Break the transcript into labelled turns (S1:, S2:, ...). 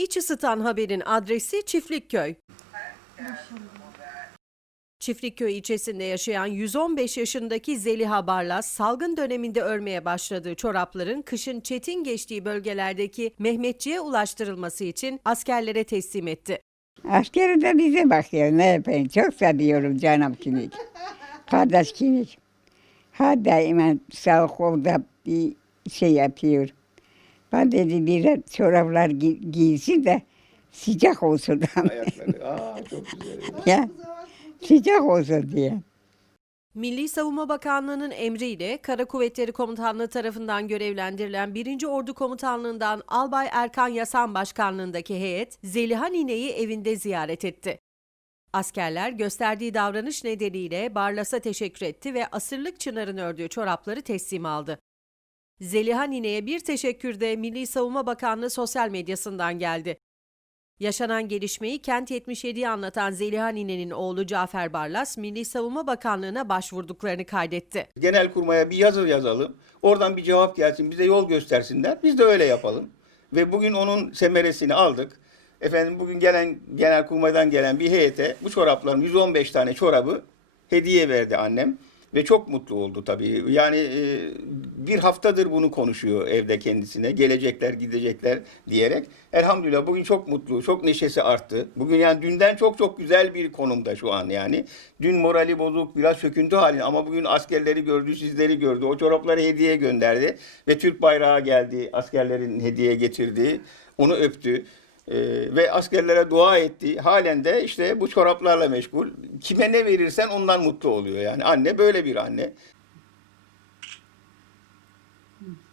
S1: İç ısıtan haberin adresi Çiftlikköy. Çiftlikköy ilçesinde yaşayan 115 yaşındaki Zeliha Barlas, salgın döneminde örmeye başladığı çorapların kışın çetin geçtiği bölgelerdeki Mehmetçiğe ulaştırılması için askerlere teslim etti.
S2: Askeri de bize bakıyor ne yapayım. Çok seviyorum canım kimik. Kardeş kimik. Ha daima sağ kolda bir şey yapıyor. Ben dedi bir çoraplar gi- giysin de sıcak olsun.
S3: Ayakları. Aa çok güzel.
S2: ya sıcak olsun diye.
S1: Milli Savunma Bakanlığı'nın emriyle Kara Kuvvetleri Komutanlığı tarafından görevlendirilen 1. Ordu Komutanlığı'ndan Albay Erkan Yasan Başkanlığındaki heyet Zeliha Nine'yi evinde ziyaret etti. Askerler gösterdiği davranış nedeniyle Barlas'a teşekkür etti ve asırlık Çınar'ın ördüğü çorapları teslim aldı. Zeliha Nine'ye bir teşekkür de Milli Savunma Bakanlığı sosyal medyasından geldi. Yaşanan gelişmeyi Kent 77'yi anlatan Zeliha Nine'nin oğlu Cafer Barlas, Milli Savunma Bakanlığı'na başvurduklarını kaydetti.
S3: Genelkurmay'a bir yazı yazalım. Oradan bir cevap gelsin. Bize yol göstersinler. Biz de öyle yapalım. Ve bugün onun semeresini aldık. Efendim bugün gelen Genelkurmay'dan gelen bir heyete bu çorapların 115 tane çorabı hediye verdi annem. Ve çok mutlu oldu tabii. Yani e, bir haftadır bunu konuşuyor evde kendisine. Gelecekler, gidecekler diyerek. Elhamdülillah bugün çok mutlu, çok neşesi arttı. Bugün yani dünden çok çok güzel bir konumda şu an yani. Dün morali bozuk, biraz çöküntü halinde ama bugün askerleri gördü, sizleri gördü. O çorapları hediye gönderdi ve Türk bayrağı geldi. Askerlerin hediye getirdiği. Onu öptü. Ee, ve askerlere dua etti. Halen de işte bu çoraplarla meşgul. Kime ne verirsen ondan mutlu oluyor yani. Anne böyle bir anne. Mm.